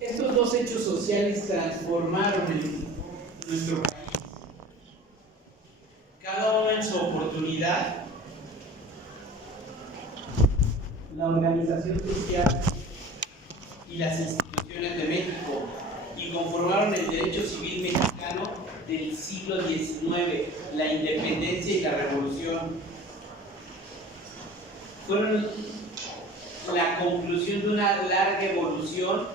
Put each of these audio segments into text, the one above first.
Estos dos hechos sociales transformaron nuestro país, cada uno en su oportunidad. La organización social y las instituciones de México, y conformaron el derecho civil mexicano del siglo XIX, la independencia y la revolución. Fueron la conclusión de una larga evolución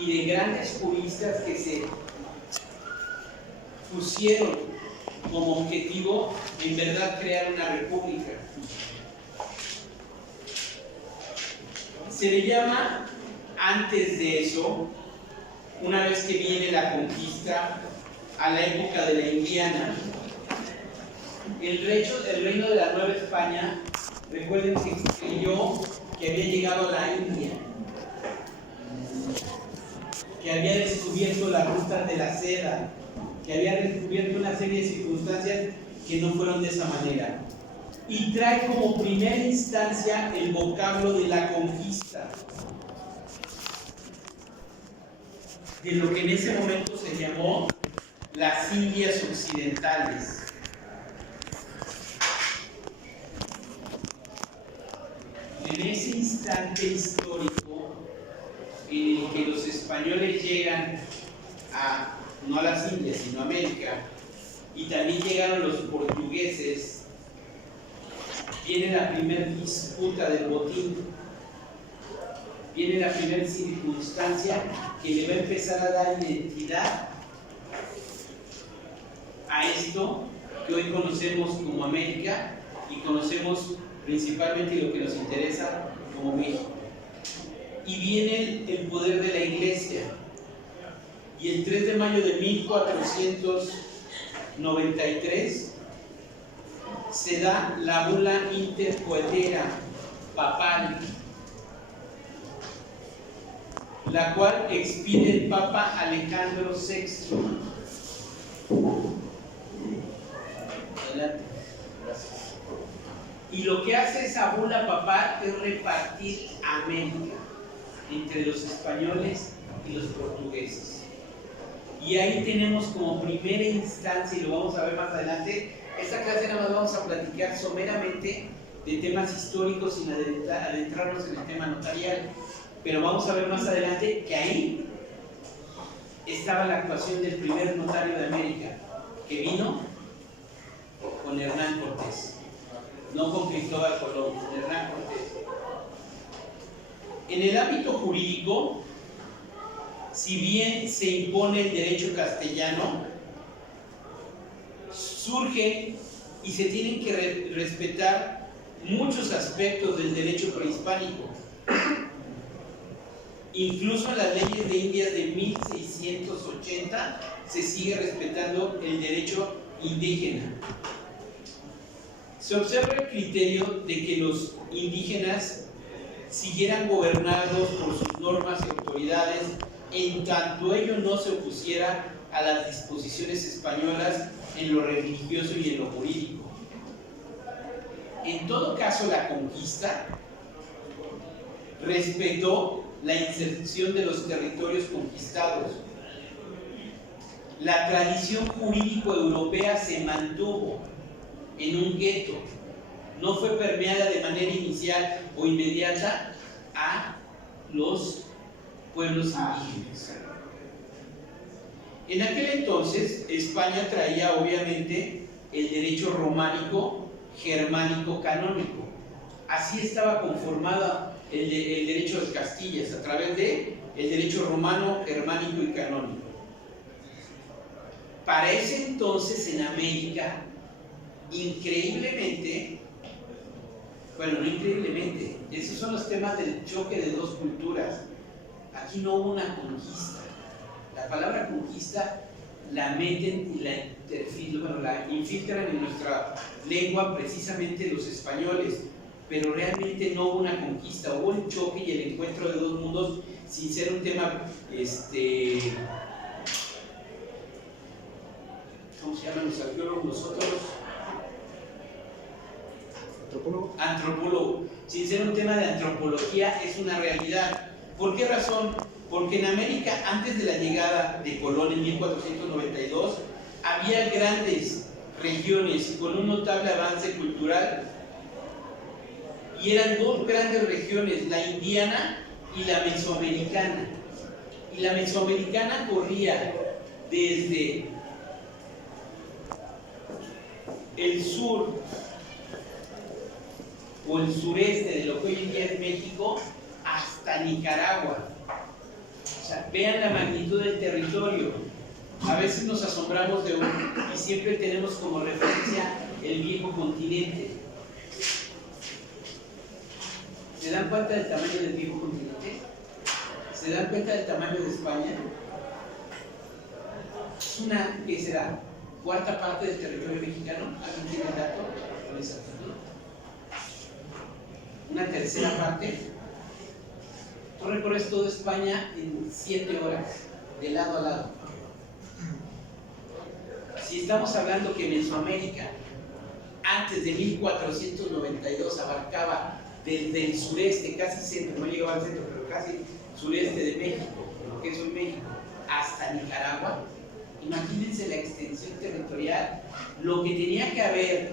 y de grandes juristas que se pusieron como objetivo en verdad crear una república. Se le llama, antes de eso, una vez que viene la conquista, a la época de la Indiana. El reino de la Nueva España, recuerden que creyó que había llegado a la India, que había descubierto la ruta de la seda, que había descubierto una serie de circunstancias que no fueron de esa manera. Y trae como primera instancia el vocablo de la conquista, de lo que en ese momento se llamó las Indias Occidentales. En ese instante histórico en el que los españoles llegan no a las Indias, sino a América, y también llegaron los portugueses, viene la primera disputa del botín, viene la primera circunstancia que le va a empezar a dar identidad a esto que hoy conocemos como América y conocemos principalmente lo que nos interesa como México. Y viene el poder de la Iglesia, y el 3 de mayo de 1493 se da la bula intercoetera papal, la cual expide el Papa Alejandro VI. Adelante. Y lo que hace esa bula papal es repartir América entre los españoles y los portugueses. Y ahí tenemos como primera instancia, y lo vamos a ver más adelante. Esta clase nada más vamos a platicar someramente de temas históricos sin adentrarnos en el tema notarial. Pero vamos a ver más adelante que ahí estaba la actuación del primer notario de América, que vino con Hernán Cortés, no con Cristóbal Colón, con Hernán Cortés. En el ámbito jurídico, si bien se impone el derecho castellano, surge y se tienen que respetar muchos aspectos del derecho prehispánico. Incluso en las leyes de Indias de 1680 se sigue respetando el derecho indígena. Se observa el criterio de que los indígenas siguieran gobernados por sus normas y autoridades en tanto ello no se opusiera a las disposiciones españolas en lo religioso y en lo jurídico. En todo caso, la conquista respetó la inserción de los territorios conquistados. La tradición jurídico-europea se mantuvo en un gueto, no fue permeada de manera inicial o inmediata a los pueblos indígenas. En aquel entonces, España traía obviamente el derecho románico, germánico, canónico. Así estaba conformado el derecho de Castillas, a través de el derecho romano, germánico y canónico. Para ese entonces en América, increíblemente, bueno, no increíblemente, esos son los temas del choque de dos culturas. Aquí no hubo una conquista. La palabra conquista la meten y la infiltran en nuestra lengua precisamente los españoles, pero realmente no hubo una conquista, hubo un choque y el encuentro de dos mundos sin ser un tema, ¿cómo se llaman los arqueólogos nosotros? Antropólogo. Sin ser un tema de antropología, es una realidad. ¿Por qué razón? Porque en América, antes de la llegada de Colón en 1492, había grandes regiones con un notable avance cultural, y eran dos grandes regiones, la indiana y la mesoamericana. Y la mesoamericana corría desde el sur o el sureste de lo que hoy en día es México hasta Nicaragua. O sea, vean la magnitud del territorio. A veces nos asombramos de uno y siempre tenemos como referencia el viejo continente. ¿Se dan cuenta del tamaño del viejo continente? ¿Se dan cuenta del tamaño de España? Es una, ¿qué será? ¿Cuarta parte del territorio mexicano? ¿Alguien tiene el dato con exactitud? ¿Una tercera parte? Tú recorres toda España en 7 horas, de lado a lado. Si estamos hablando que Mesoamérica, antes de 1492, abarcaba desde el sureste, casi centro, no llegaba al centro, pero casi sureste de México, lo que es hoy México, hasta Nicaragua. Imagínense la extensión territorial, lo que tenía que haber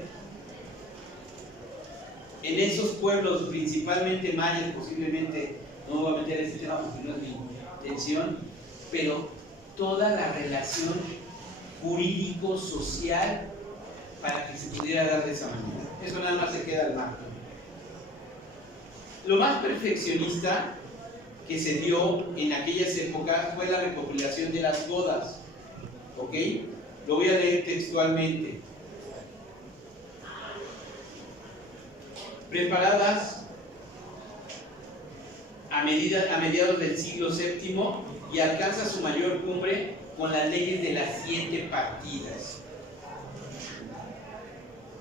en esos pueblos, principalmente mayas, posiblemente, no me voy a meter en este tema porque no es mi intención, pero toda la relación jurídico-social para que se pudiera dar de esa manera. Eso nada más se queda al margen. Lo más perfeccionista que se dio en aquellas épocas fue la recopilación de las godas. ¿Ok? Lo voy a leer textualmente. Preparadas a mediados del siglo VII y alcanza su mayor cumbre con las leyes de las 7 partidas.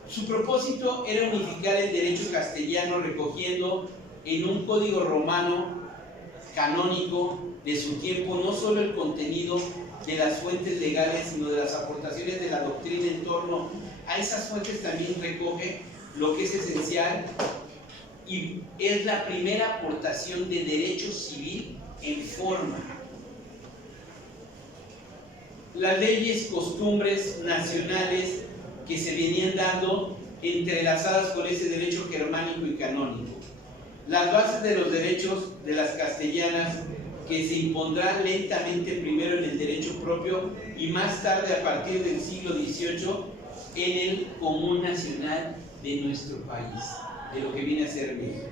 Su propósito era unificar el derecho castellano recogiendo en un código romano canónico de su tiempo no solo el contenido de las fuentes legales, sino de las aportaciones de la doctrina en torno a esas fuentes. También recoge lo que es esencial y es la primera aportación de derecho civil en forma. Las leyes, costumbres nacionales que se venían dando entrelazadas con ese derecho germánico y canónico. Las bases de los derechos de las castellanas que se impondrán lentamente primero en el derecho propio y más tarde a partir del siglo XVIII en el común nacional de nuestro país, de lo que viene a ser México.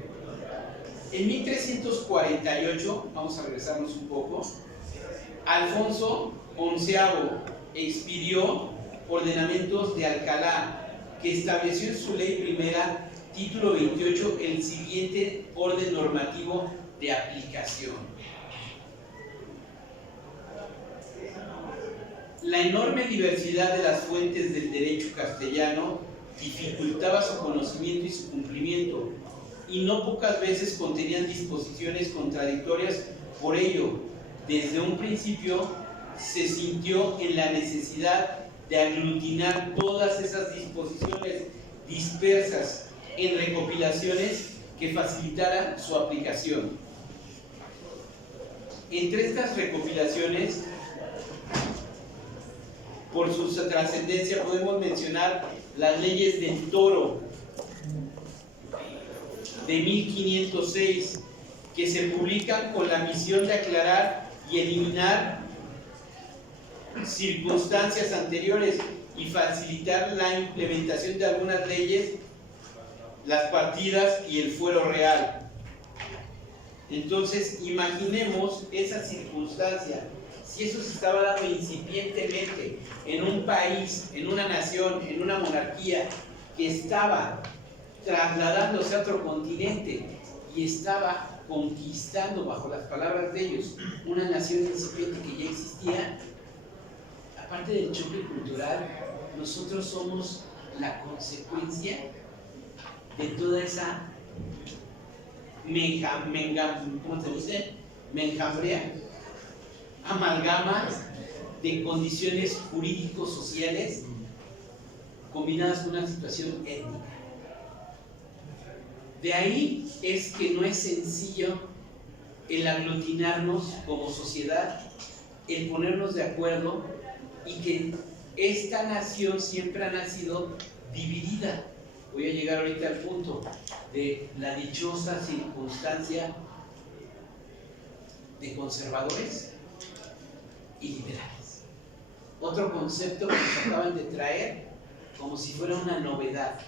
En 1348, vamos a regresarnos un poco, Alfonso XI expidió ordenamientos de Alcalá que estableció en su ley primera, título 28, el siguiente orden normativo de aplicación. La enorme diversidad de las fuentes del derecho castellano dificultaba su conocimiento y su cumplimiento, y no pocas veces contenían disposiciones contradictorias. Por ello, desde un principio se sintió en la necesidad de aglutinar todas esas disposiciones dispersas en recopilaciones que facilitaran su aplicación. Entre estas recopilaciones, por su trascendencia, podemos mencionar las leyes del Toro de 1506, que se publican con la misión de aclarar y eliminar circunstancias anteriores y facilitar la implementación de algunas leyes, las partidas y el fuero real. Entonces, imaginemos esa circunstancia. Si eso se estaba dando incipientemente en un país, en una nación, en una monarquía que estaba trasladándose a otro continente y estaba conquistando, bajo las palabras de ellos, una nación incipiente que ya existía, aparte del choque cultural, nosotros somos la consecuencia de toda esa menjambrea, amalgama de condiciones jurídico-sociales combinadas con una situación étnica. De ahí es que no es sencillo el aglutinarnos como sociedad, el ponernos de acuerdo, y que esta nación siempre ha nacido dividida. Voy a llegar ahorita al punto de la dichosa circunstancia de conservadores y liberales. Otro concepto que nos acaban de traer como si fuera una novedad.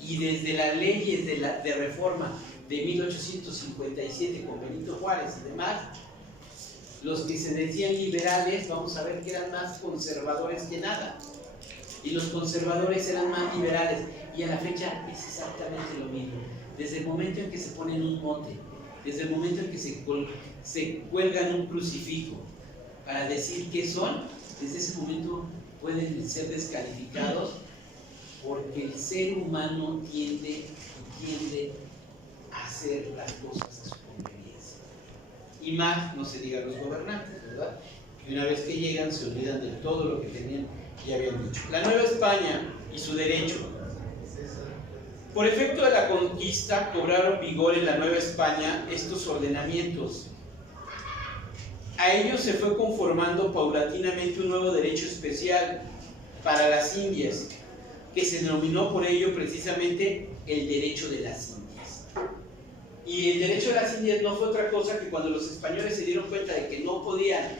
Y desde las leyes de reforma de 1857 con Benito Juárez y demás, los que se decían liberales, vamos a ver que eran más conservadores que nada. Y los conservadores eran más liberales. Y a la fecha es exactamente lo mismo. Desde el momento en que se ponen un mote, desde el momento en que se cuelgan un crucifijo para decir qué son, desde ese momento pueden ser descalificados, porque el ser humano tiende a hacer las cosas a su conveniencia. Y más no se diga a los gobernantes, ¿verdad? Que una vez que llegan se olvidan de todo lo que tenían y habían dicho. La Nueva España y su derecho. Por efecto de la conquista cobraron vigor en la Nueva España estos ordenamientos. A ellos se fue conformando paulatinamente un nuevo derecho especial para las Indias, que se denominó por ello precisamente el derecho de las Indias. Y el derecho de las Indias no fue otra cosa que cuando los españoles se dieron cuenta de que no podían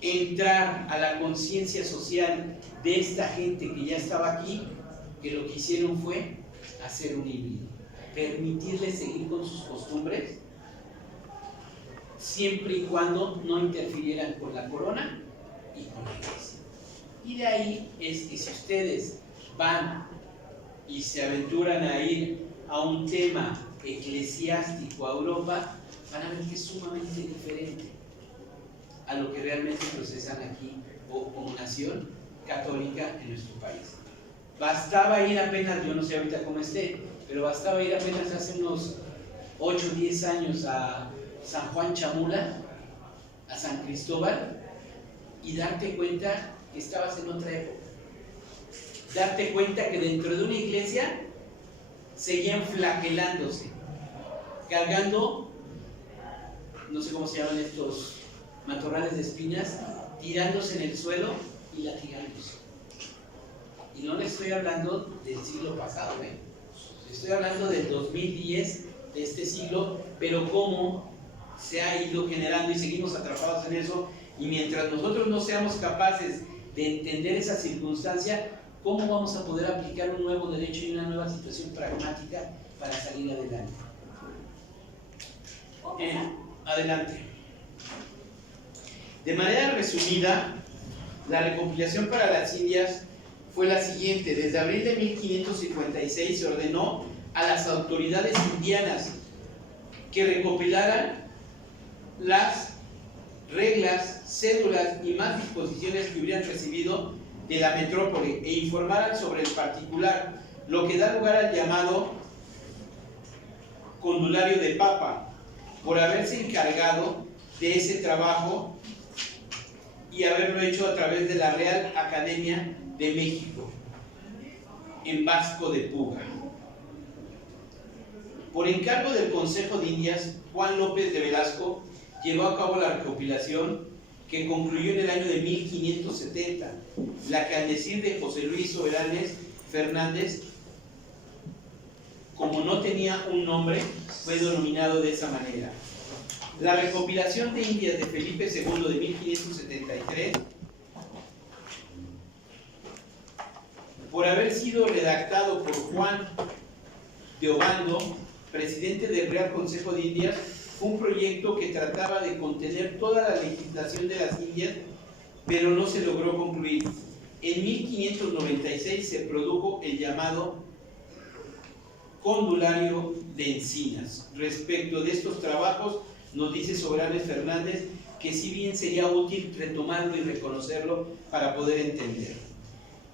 entrar a la conciencia social de esta gente que ya estaba aquí, que lo que hicieron fue hacer un híbrido, permitirles seguir con sus costumbres, siempre y cuando no interfirieran con la corona y con la iglesia. Y de ahí es que si ustedes van y se aventuran a ir a un tema eclesiástico a Europa, van a ver que es sumamente diferente a lo que realmente procesan aquí como nación católica en nuestro país. Bastaba ir apenas, yo no sé ahorita cómo esté, pero bastaba ir apenas hace unos 8 o 10 años a San Juan Chamula, a San Cristóbal, y darte cuenta que estabas en otra época. Darte cuenta que dentro de una iglesia seguían flagelándose, cargando, no sé cómo se llaman estos matorrales de espinas, tirándose en el suelo y latigándose. Y no le estoy hablando del siglo pasado, estoy hablando del 2010, de este siglo, pero cómo se ha ido generando y seguimos atrapados en eso. Y mientras nosotros no seamos capaces de entender esa circunstancia, ¿cómo vamos a poder aplicar un nuevo derecho y una nueva situación pragmática para salir adelante? Adelante. De manera resumida, la recopilación para las Indias fue la siguiente. Desde abril de 1556 se ordenó a las autoridades indianas que recopilaran las reglas, cédulas y más disposiciones que hubieran recibido de la metrópoli e informaran sobre el particular, lo que da lugar al llamado Condulario de Papa, por haberse encargado de ese trabajo y haberlo hecho a través de la Real Academia de México, en Vasco de Puga. Por encargo del Consejo de Indias, Juan López de Velasco llevó a cabo la recopilación, que concluyó en el año de 1570, la que al decir de José Luis Soberanes Fernández como no tenía un nombre, fue denominado de esa manera. La recopilación de Indias de Felipe II de 1573, por haber sido redactado por Juan de Obando, presidente del Real Consejo de Indias, fue un proyecto que trataba de contener toda la legislación de las Indias, pero no se logró concluir. En 1596 se produjo el llamado Condulario de Encinas. Respecto de estos trabajos, nos dice Sobranes Fernández que si bien sería útil retomarlo y reconocerlo para poder entender.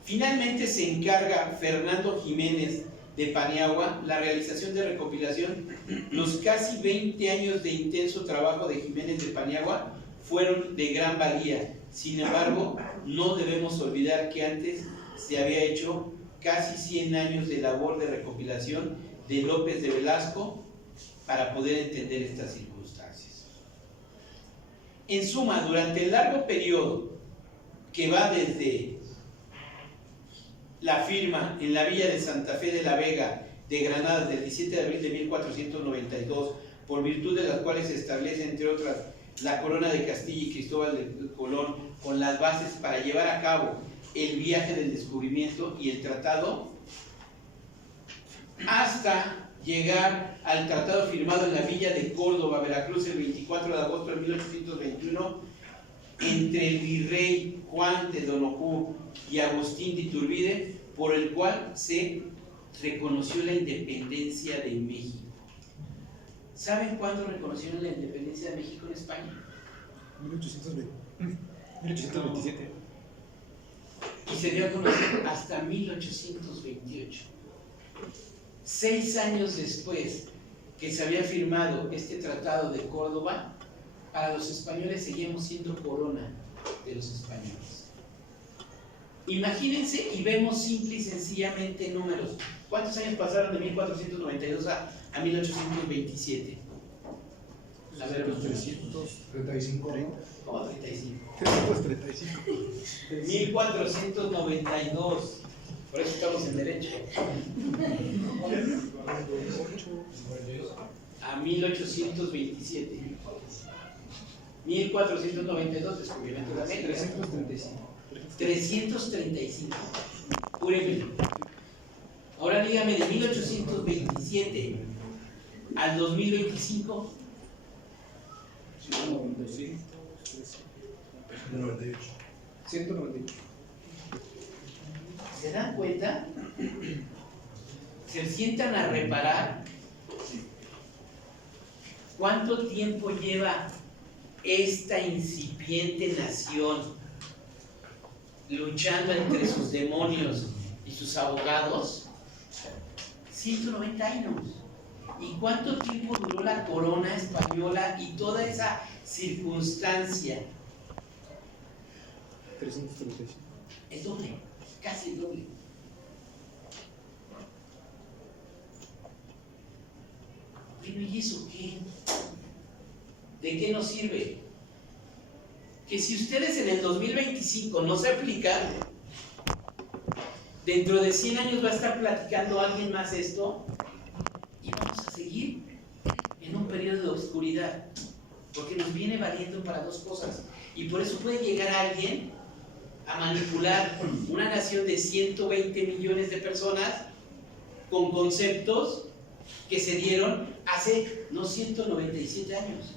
Finalmente se encarga Fernando Jiménez de Paniagua la realización de recopilación. Los casi 20 años de intenso trabajo de Jiménez de Paniagua fueron de gran valía. Sin embargo, no debemos olvidar que antes se había hecho casi 100 años de labor de recopilación de López de Velasco para poder entender estas circunstancias. En suma, durante el largo periodo que va desde la firma en la villa de Santa Fe de la Vega de Granada del 17 de abril de 1492, por virtud de las cuales se establece, entre otras, la corona de Castilla y Cristóbal de Colón con las bases para llevar a cabo el viaje del descubrimiento y el tratado, hasta llegar al tratado firmado en la villa de Córdoba, Veracruz, el 24 de agosto de 1821, entre el virrey Juan de Donojú y Agustín de Iturbide, por el cual se reconoció la independencia de México. ¿Saben cuándo reconocieron la independencia de México en España? 1827. Y se dio a conocer hasta 1828. 6 años después que se había firmado este tratado de Córdoba, para los españoles seguimos siendo corona de los españoles. Imagínense y vemos simple y sencillamente números. ¿Cuántos años pasaron de 1492 a 1827? A ver, los 335. ¿Cómo 35? 335. 1492. Por eso estamos en derecho. A 1827. 1492, descubrimiento de América. 335. Púreme. Ahora dígame, de 1827 al 2025. 198. ¿Se dan cuenta? ¿Se sientan a reparar cuánto tiempo lleva esta incipiente nación luchando entre sus demonios y sus abogados? 190 años. ¿Y cuánto tiempo duró la corona española y toda esa circunstancia? 335. Es doble, casi el doble. Bueno, ¿y eso qué? ¿De qué nos sirve? Que si ustedes en el 2025 no se aplican, dentro de 100 años va a estar platicando alguien más esto y vamos a seguir en un periodo de oscuridad, porque nos viene valiendo para dos cosas. Y por eso puede llegar alguien a manipular una nación de 120 millones de personas con conceptos que se dieron hace no 197 años,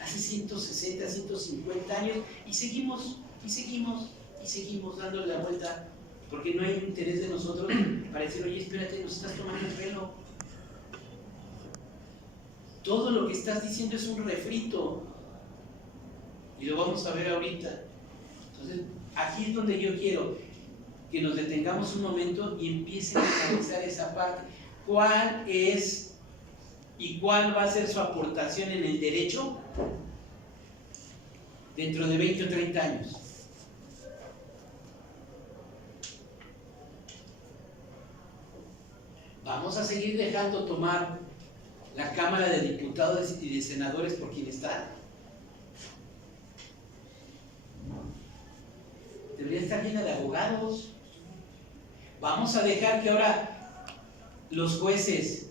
hace 160, 150 años, y seguimos dándole la vuelta, porque no hay interés de nosotros para decir, oye, espérate, nos estás tomando el pelo. Todo lo que estás diciendo es un refrito, y lo vamos a ver ahorita. Entonces, aquí es donde yo quiero que nos detengamos un momento y empiecen a analizar esa parte. ¿Cuál es y cuál va a ser su aportación en el derecho dentro de 20 o 30 años? ¿Vamos a seguir dejando tomar la Cámara de Diputados y de Senadores por quien está? Debería estar llena de abogados. Vamos a dejar que ahora los jueces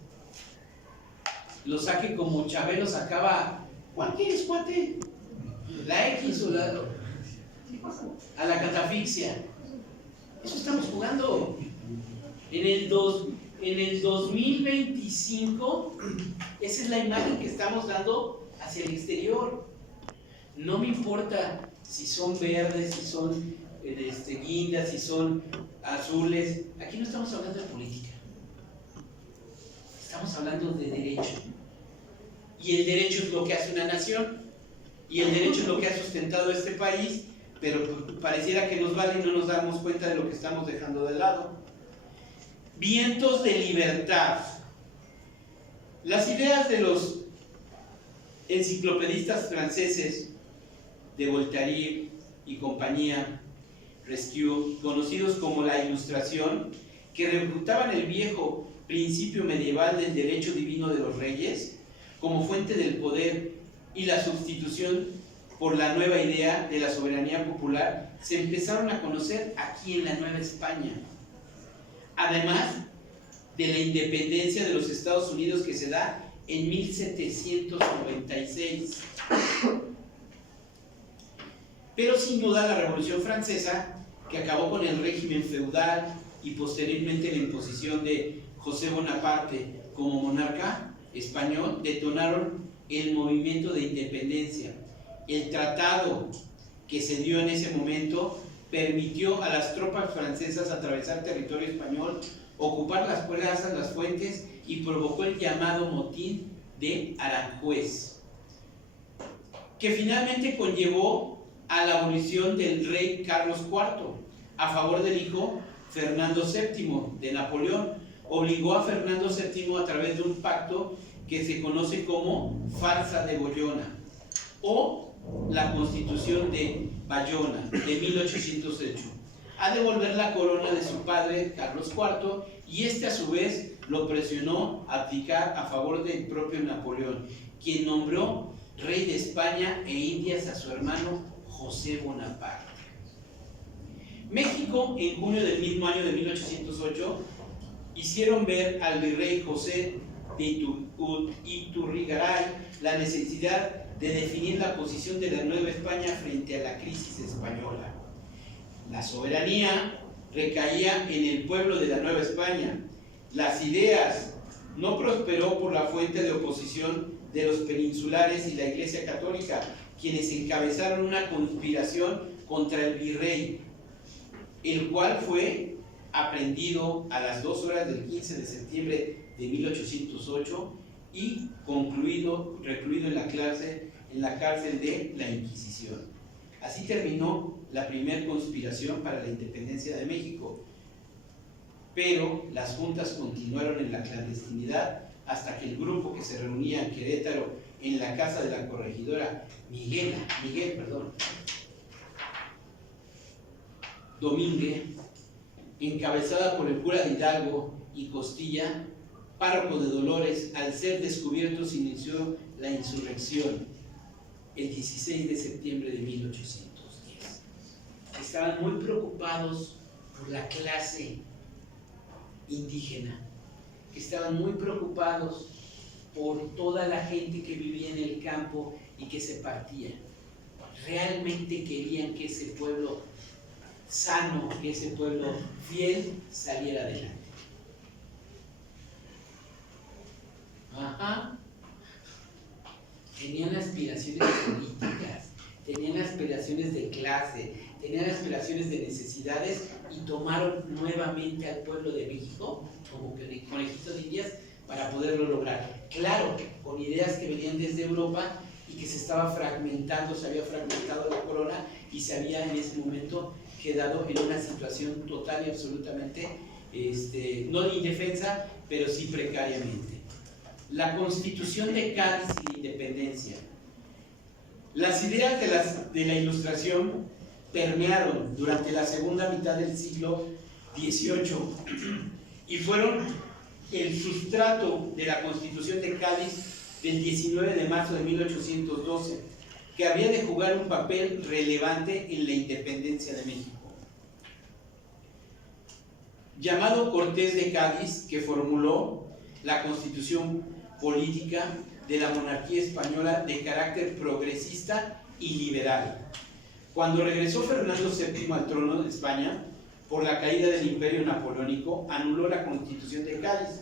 lo saque como Chabelo sacaba cualquier escuate, la X o a la catafixia. Eso estamos jugando. En el 2025, esa es la imagen que estamos dando hacia el exterior. No me importa si son verdes, si son guindas, si son azules. Aquí no estamos hablando de política. Estamos hablando de derecho. Y el derecho es lo que hace una nación. Y el derecho es lo que ha sustentado este país, pero pareciera que nos vale y no nos damos cuenta de lo que estamos dejando de lado. Vientos de libertad. Las ideas de los enciclopedistas franceses de Voltaire y compañía, Rescue, conocidos como la Ilustración, que refutaban el viejo principio medieval del derecho divino de los reyes como fuente del poder y la sustitución por la nueva idea de la soberanía popular, se empezaron a conocer aquí en la Nueva España. Además de la independencia de los Estados Unidos que se da en 1796. Pero sin duda la Revolución Francesa, que acabó con el régimen feudal y posteriormente la imposición de José Bonaparte como monarca español, detonaron el movimiento de independencia. El tratado que se dio en ese momento permitió a las tropas francesas atravesar territorio español, ocupar las plazas, las fuentes, y provocó el llamado motín de Aranjuez, que finalmente conllevó a la abolición del rey Carlos IV a favor del hijo Fernando VII de Napoleón. Obligó a Fernando VII a través de un pacto que se conoce como Farsa de Bayona o la Constitución de Bayona de 1808, a devolver la corona de su padre Carlos IV, y este a su vez lo presionó a abdicar a favor del propio Napoleón, quien nombró rey de España e Indias a su hermano José Bonaparte. México, en junio del mismo año de 1808, hicieron ver al virrey José de Iturrigaray la necesidad de definir la posición de la Nueva España frente a la crisis española. La soberanía recaía en el pueblo de la Nueva España. Las ideas no prosperó por la fuente de oposición de los peninsulares y la Iglesia Católica, quienes encabezaron una conspiración contra el virrey, el cual fue aprehendido a las 2 horas del 15 de septiembre de 1808 y recluido en la cárcel de la Inquisición. Así terminó la primera conspiración para la independencia de México, pero las juntas continuaron en la clandestinidad hasta que el grupo que se reunía en Querétaro en la casa de la corregidora Miguel Domínguez, encabezada por el cura de Hidalgo y Costilla, párroco de Dolores, al ser descubiertos inició la insurrección el 16 de septiembre de 1810. Estaban muy preocupados por la clase indígena, estaban muy preocupados por toda la gente que vivía en el campo y que se partía. Realmente querían que ese pueblo sano, que ese pueblo fiel saliera adelante. Tenían aspiraciones políticas, tenían aspiraciones de clase, tenían aspiraciones de necesidades, y tomaron nuevamente al pueblo de México como conejito de Indias para poderlo lograr. Claro, con ideas que venían desde Europa y que se había fragmentado la corona y se había en ese momento quedado en una situación total y absolutamente, no de indefensa, pero sí precariamente. La Constitución de Cádiz y la independencia. Las ideas de la Ilustración permearon durante la segunda mitad del siglo XVIII y fueron el sustrato de la Constitución de Cádiz del 19 de marzo de 1812, que había de jugar un papel relevante en la independencia de México. llamado Cortés de Cádiz, que formuló la constitución política de la monarquía española de carácter progresista y liberal. Cuando regresó Fernando VII al trono de España, por la caída del Imperio Napoleónico, anuló la Constitución de Cádiz,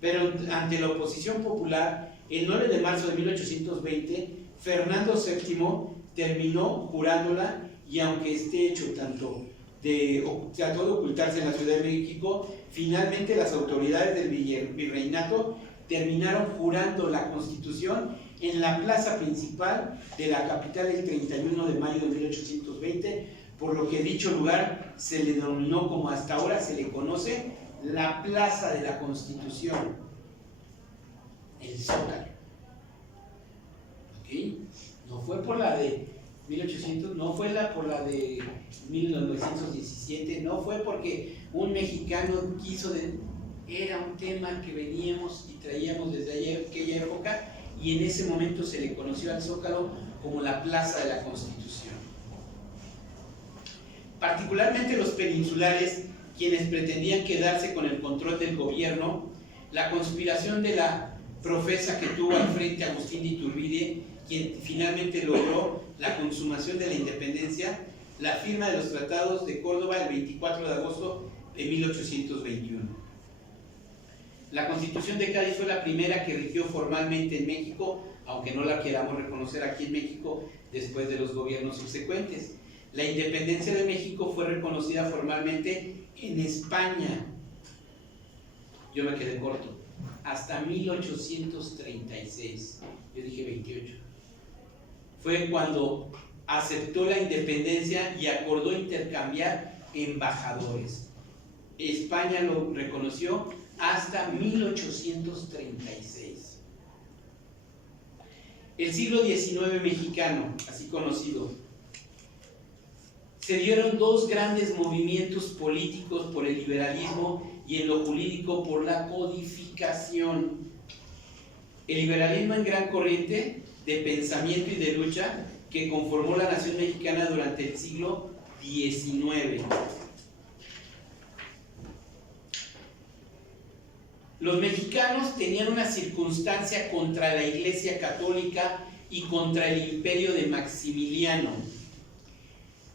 pero ante la oposición popular, el 9 de marzo de 1820, Fernando VII terminó jurándola, y aunque este hecho trató de ocultarse en la Ciudad de México, finalmente las autoridades del virreinato terminaron jurando la Constitución en la plaza principal de la capital el 31 de mayo de 1820, por lo que dicho lugar se le denominó, como hasta ahora se le conoce, la Plaza de la Constitución, el Zócalo. ¿Okay? No fue por la de 1800, no fue por la de 1917, no fue porque un mexicano quiso era un tema que veníamos y traíamos desde aquella época, y en ese momento se le conoció al Zócalo como la Plaza de la Constitución. Particularmente los peninsulares, quienes pretendían quedarse con el control del gobierno, la conspiración de la profesa que tuvo al frente Agustín de Iturbide, quien finalmente logró la consumación de la independencia, la firma de los tratados de Córdoba el 24 de agosto de 1821. La Constitución de Cádiz fue la primera que rigió formalmente en México, aunque no la queramos reconocer aquí en México después de los gobiernos subsecuentes. La independencia de México fue reconocida formalmente en España. Yo me quedé corto. Hasta 1836. Yo dije 28. Fue cuando aceptó la independencia y acordó intercambiar embajadores. España lo reconoció hasta 1836. El siglo XIX mexicano, así conocido, se dieron dos grandes movimientos políticos por el liberalismo y en lo jurídico por la codificación. El liberalismo en gran corriente de pensamiento y de lucha que conformó la nación mexicana durante el siglo XIX. Los mexicanos tenían una circunstancia contra la Iglesia Católica y contra el imperio de Maximiliano.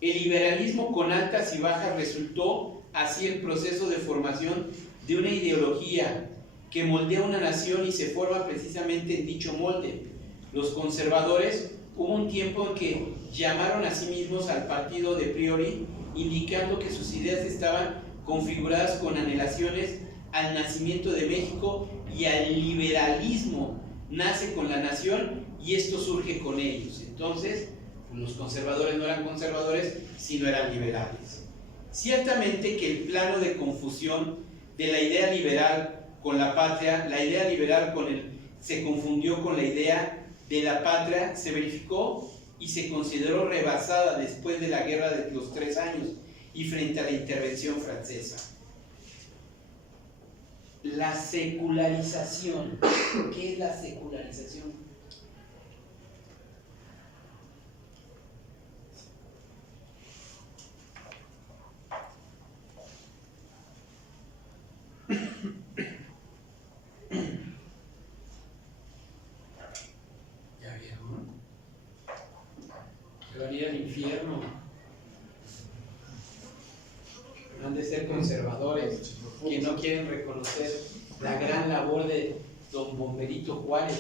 El liberalismo con altas y bajas resultó así el proceso de formación de una ideología que moldea una nación y se forma precisamente en dicho molde. Los conservadores hubo un tiempo en que llamaron a sí mismos al partido de priori, indicando que sus ideas estaban configuradas con anhelaciones al nacimiento de México, y al liberalismo nace con la nación y esto surge con ellos. Entonces, los conservadores no eran conservadores, sino eran liberales. Ciertamente que el plano de confusión de la idea liberal con la patria, la idea liberal se confundió con la idea de la patria, se verificó y se consideró rebasada después de la Guerra de los 3 años y frente a la intervención francesa. La secularización. ¿Qué es la secularización? ¿Ya vieron? Que van a ir al infierno. Han de ser conservadores, que no quieren reconocer la gran labor de don Bomberito Juárez.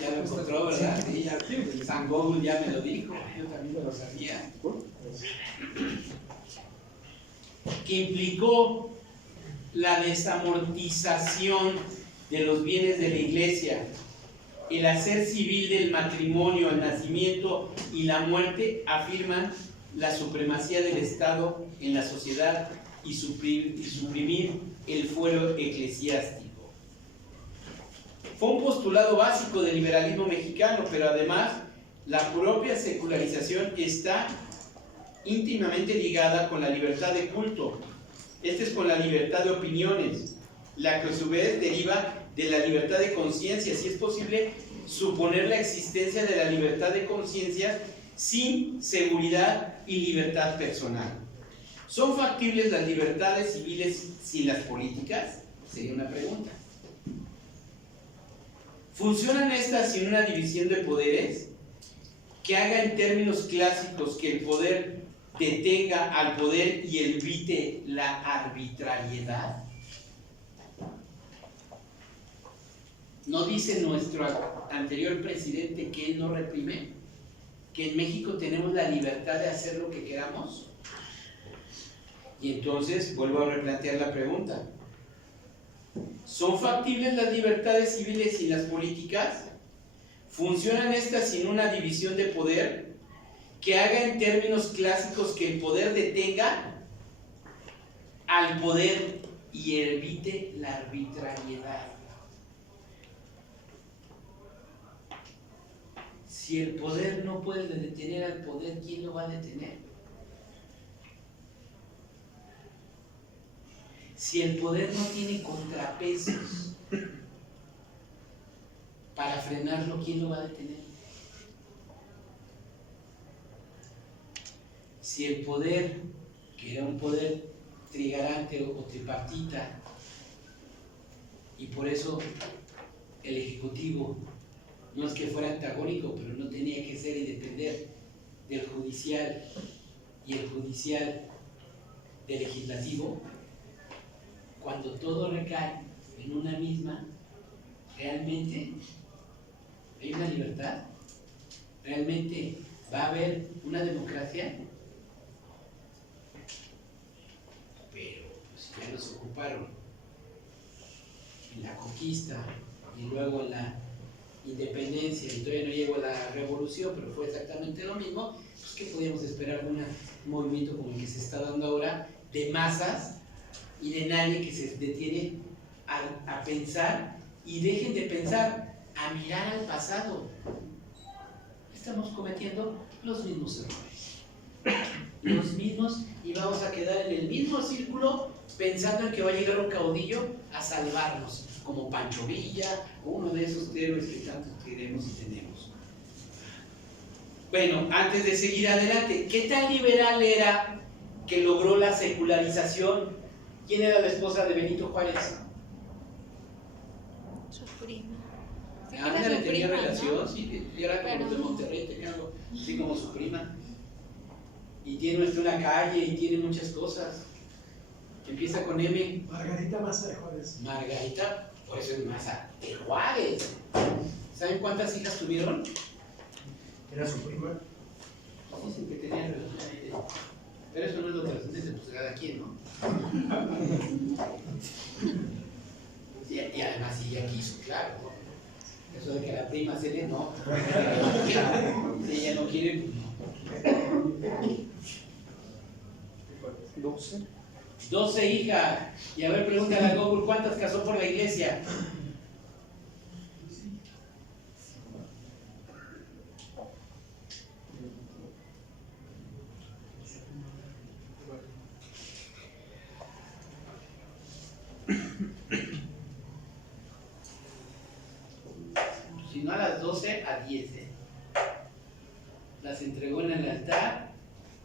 Ya lo encontró, ¿verdad? Sí, ya, San Google ya me lo dijo, yo también lo sabía. Que implicó la desamortización de los bienes de la Iglesia, el hacer civil del matrimonio, el nacimiento y la muerte afirman la supremacía del Estado en la sociedad y suprimir el fuero eclesiástico. Fue un postulado básico del liberalismo mexicano, pero además la propia secularización está íntimamente ligada con la libertad de culto. Esta es con la libertad de opiniones, la que a su vez deriva de la libertad de conciencia. Si es posible suponer la existencia de la libertad de conciencia sin seguridad y libertad personal. ¿Son factibles las libertades civiles sin las políticas? Sería una pregunta. ¿Funcionan estas sin una división de poderes que haga en términos clásicos que el poder detenga al poder y evite la arbitrariedad? ¿No dice nuestro anterior presidente que él no reprime? ¿Que en México tenemos la libertad de hacer lo que queramos? Y entonces vuelvo a replantear la pregunta. ¿Son factibles las libertades civiles sin las políticas? ¿Funcionan estas sin una división de poder que haga en términos clásicos que el poder detenga al poder y evite la arbitrariedad? Si el poder no puede detener al poder, ¿quién lo va a detener? Si el poder no tiene contrapesos para frenarlo, ¿quién lo va a detener? Si el poder, que era un poder trigarante o tripartita, y por eso el Ejecutivo no es que fuera antagónico, pero no tenía que ser y depender del judicial y el judicial del legislativo, cuando todo recae en una misma, ¿realmente hay una libertad? ¿Realmente va a haber una democracia? Pero pues ya nos ocuparon en la conquista y luego en la independencia, y todavía no llegó a la revolución, pero fue exactamente lo mismo. Pues, ¿qué podíamos esperar de un movimiento como el que se está dando ahora, de masas y de nadie que se detiene a pensar y dejen de pensar, a mirar al pasado? Estamos cometiendo los mismos errores, los mismos, y vamos a quedar en el mismo círculo pensando en que va a llegar un caudillo a salvarnos, como Pancho Villa, uno de esos héroes que tantos queremos y tenemos. Bueno, antes de seguir adelante, ¿qué tan liberal era que logró la secularización? ¿Quién era la esposa de Benito Juárez? Su prima. Ándale, tenía prima, relación, ¿no? sí, era como los de Monterrey, tenía algo así como su prima. Y tiene una calle y tiene muchas cosas. Empieza con M. Margarita Maza de Juárez. Margarita, por eso es Maza de Juárez. ¿Saben cuántas hijas tuvieron? Era su prima. Dicen que tenían relación. Pero eso no es lo trascendente, pues cada quien, ¿no? Y además ella quiso, claro, ¿no? Eso de que la prima se le no. Si ella no quiere, pues no. 12 hijas. Y a ver, pregúntale a Google, ¿cuántas casó por la iglesia? Si no a las 12, a 10. Las entregó en el altar,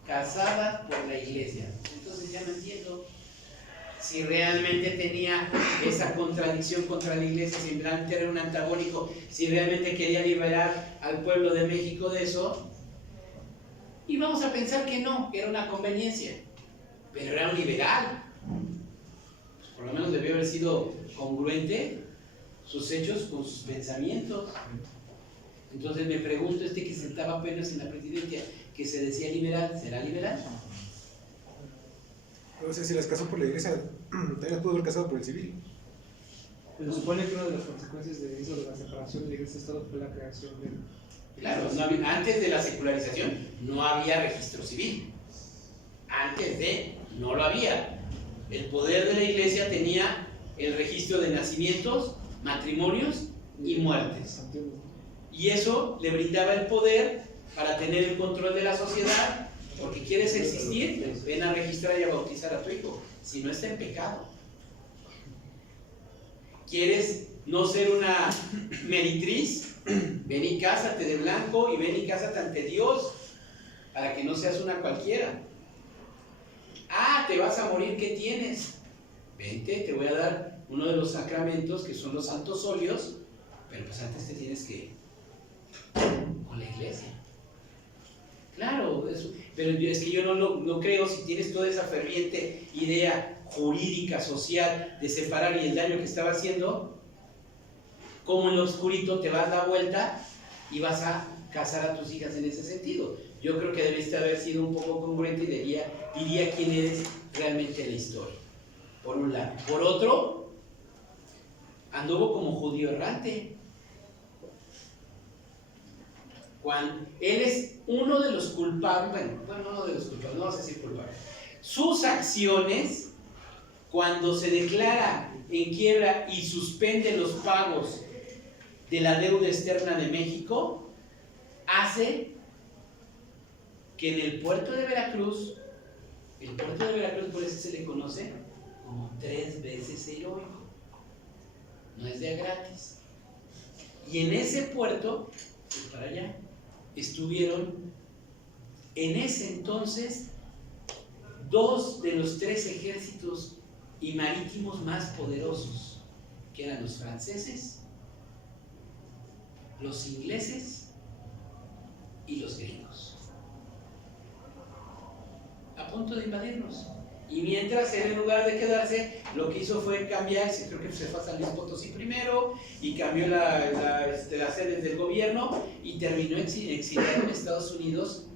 casadas por la iglesia. Entonces ya no entiendo si realmente tenía esa contradicción contra la iglesia, si realmente era un antagónico, si realmente quería liberar al pueblo de México de eso. Y vamos a pensar que no, que era una conveniencia, pero era un liberal. Pues por lo menos debió haber sido congruente sus hechos con sus pensamientos. Entonces me pregunto, que sentaba apenas en la presidencia, que se decía liberal, ¿será liberal? No sé si las casó por la iglesia, también las pudo haber casado por el civil. Pero supone que una de las consecuencias de eso, de la separación de la iglesia y Estado, fue la creación del... Claro, antes de la secularización no había registro civil. Antes de, no lo había. El poder de la iglesia tenía el registro de nacimientos, matrimonios y muertes. Y eso le brindaba el poder para tener el control de la sociedad. Porque quieres existir, ven a registrar y a bautizar a tu hijo. Si no, está en pecado. ¿Quieres no ser una meretriz? Ven y cásate de blanco y ven y cásate ante Dios, para que no seas una cualquiera. Ah, te vas a morir, ¿qué tienes? Vente, te voy a dar uno de los sacramentos que son los santos óleos, pero pues antes te tienes que ir con la iglesia. Claro, pero es que yo no creo, si tienes toda esa ferviente idea jurídica, social, de separar y el daño que estaba haciendo, como en lo oscurito te vas a dar vuelta y vas a casar a tus hijas en ese sentido. Yo creo que debiste haber sido un poco congruente y diría quién eres realmente en la historia, por un lado. Por otro, anduvo como judío errante. Él es uno de los culpables, bueno, no de los culpables, no vamos a decir culpables. Sus acciones, cuando se declara en quiebra y suspende los pagos de la deuda externa de México, hace que en el puerto de Veracruz, por eso se le conoce como 3 veces heroico, no es de gratis. Y en ese puerto, pues para allá, estuvieron en ese entonces 2 de los 3 ejércitos y marítimos más poderosos, que eran los franceses, los ingleses y los gringos, a punto de invadirnos. Y mientras él, en lugar de quedarse, lo que hizo fue cambiarse, creo que se fue a San Luis Potosí primero, y cambió las sedes del gobierno, y terminó exiliado en Estados Unidos,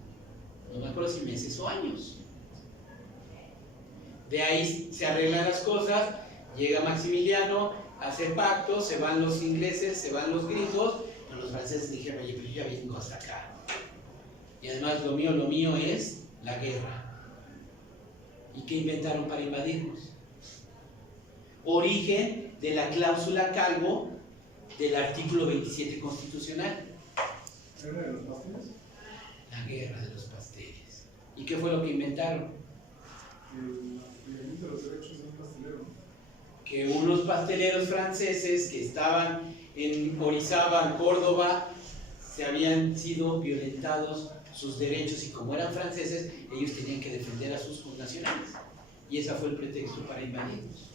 no me acuerdo si meses o años. De ahí se arreglan las cosas, llega Maximiliano, hace pactos, se van los ingleses, se van los gringos, pero los franceses dijeron, oye, pero yo ya vengo hasta acá. Y además lo mío es la guerra. ¿Y qué inventaron para invadirnos? Origen de la cláusula Calvo del artículo 27 constitucional. ¿Guerra de los pasteles? La guerra de los pasteles. ¿Y qué fue lo que inventaron? El de los derechos de un pastelero. Que unos pasteleros franceses que estaban en Orizaba, Córdoba, se habían sido violentados sus derechos, y como eran franceses, ellos tenían que defender a sus connacionales, y ese fue el pretexto para invadirnos.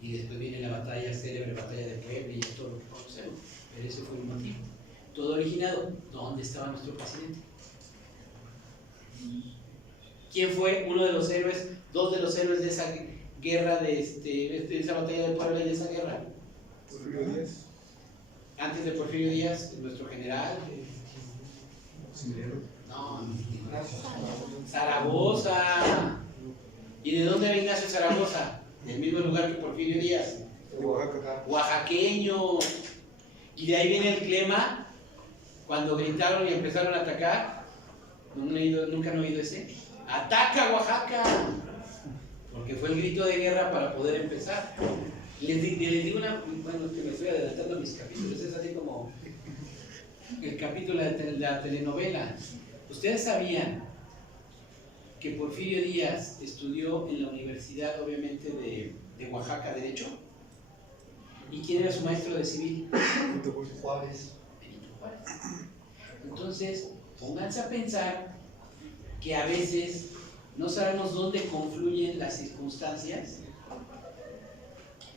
Y después viene la batalla, célebre batalla de Puebla y todo lo que conocemos, pero ese fue el motivo. Todo originado, ¿dónde estaba nuestro presidente? ¿Quién fue uno de los héroes, 2 de los héroes de esa guerra, de esa batalla de Puebla y de esa guerra? Porfirio Díaz. Antes de Porfirio Díaz, nuestro general. No, Zaragoza. ¿Y de dónde era Ignacio Zaragoza? Del mismo lugar que Porfirio Díaz. De Oaxaca. Oaxaqueño. Y de ahí viene el clima, cuando gritaron y empezaron a atacar. ¿Nunca han oído ese? ¡Ataca Oaxaca! Porque fue el grito de guerra para poder empezar. Les digo bueno, que me estoy adelantando a mis capítulos, es así como el capítulo de la telenovela. ¿Ustedes sabían que Porfirio Díaz estudió en la Universidad, obviamente, de Oaxaca, Derecho? ¿Y quién era su maestro de civil? Benito Juárez. Benito Juárez. Entonces, pónganse a pensar que a veces no sabemos dónde confluyen las circunstancias.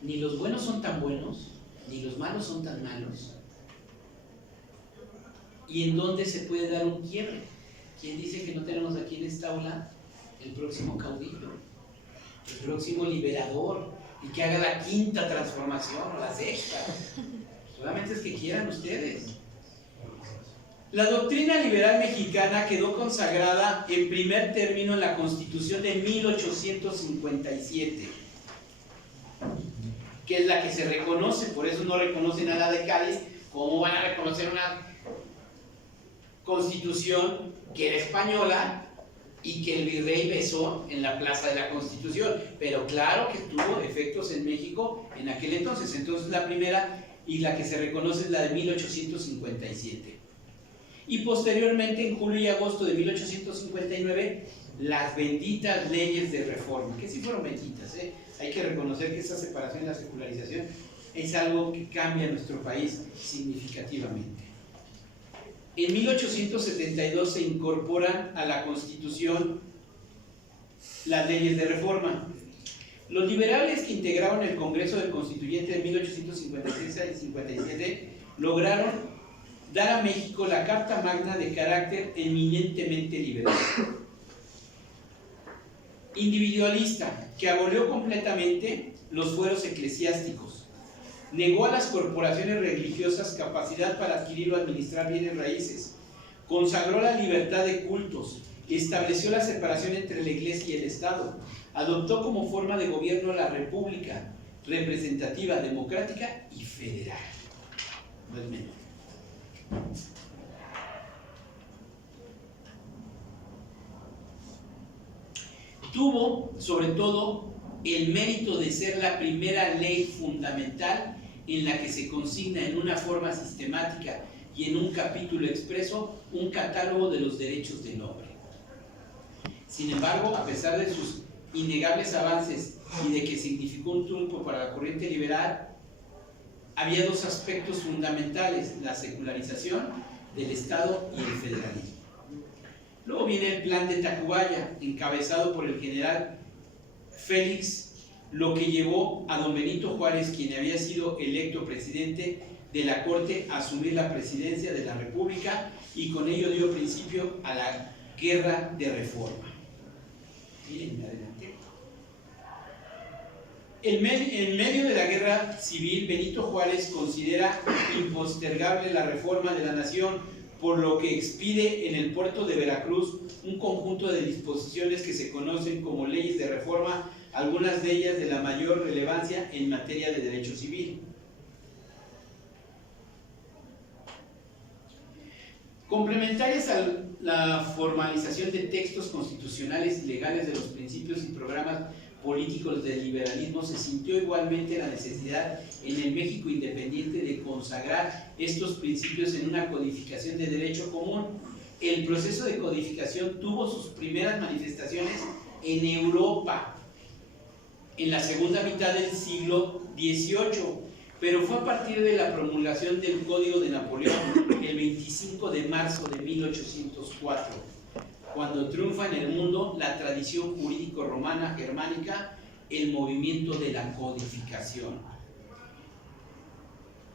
Ni los buenos son tan buenos, ni los malos son tan malos. ¿Y en dónde se puede dar un quiebre? ¿Quién dice que no tenemos aquí en esta aula el próximo caudillo, el próximo liberador, y que haga la 5ª transformación o la 6ª? Solamente es que quieran ustedes. La doctrina liberal mexicana quedó consagrada en primer término en la Constitución de 1857, que es la que se reconoce. Por eso no reconocen a la de Cádiz. ¿Cómo van a reconocer una Constitución que era española y que el virrey besó en la Plaza de la Constitución? Pero claro que tuvo efectos en México en aquel entonces. Entonces la primera y la que se reconoce es la de 1857. Y posteriormente, en julio y agosto de 1859, las benditas leyes de reforma, que sí fueron benditas, ¿eh? Hay que reconocer que esa separación y la secularización es algo que cambia nuestro país significativamente. En 1872 se incorporan a la Constitución las leyes de reforma. Los liberales que integraron el Congreso del Constituyente de 1856 y 57 lograron dar a México la Carta Magna de carácter eminentemente liberal. Individualista, que abolió completamente los fueros eclesiásticos, negó a las corporaciones religiosas capacidad para adquirir o administrar bienes raíces, consagró la libertad de cultos, estableció la separación entre la Iglesia y el Estado, adoptó como forma de gobierno la república representativa, democrática y federal. No es menos. Tuvo, sobre todo, el mérito de ser la primera ley fundamental en la que se consigna en una forma sistemática y en un capítulo expreso un catálogo de los derechos del hombre. Sin embargo, a pesar de sus innegables avances y de que significó un triunfo para la corriente liberal, había dos aspectos fundamentales: la secularización del Estado y el federalismo. Luego viene el plan de Tacubaya, encabezado por el general Félix, lo que llevó a don Benito Juárez, quien había sido electo presidente de la Corte, a asumir la presidencia de la República, y con ello dio principio a la Guerra de Reforma. Miren, adelante. En medio de la Guerra Civil, Benito Juárez considera impostergable la reforma de la nación, por lo que expide en el puerto de Veracruz un conjunto de disposiciones que se conocen como leyes de reforma, algunas de ellas de la mayor relevancia en materia de derecho civil. Complementarias a la formalización de textos constitucionales y legales de los principios y programas políticos del liberalismo, se sintió igualmente la necesidad en el México independiente de consagrar estos principios en una codificación de derecho común. El proceso de codificación tuvo sus primeras manifestaciones en Europa en la segunda mitad del siglo XVIII, pero fue a partir de la promulgación del Código de Napoleón el 25 de marzo de 1804, cuando triunfa en el mundo la tradición jurídico-romana germánica, el movimiento de la codificación.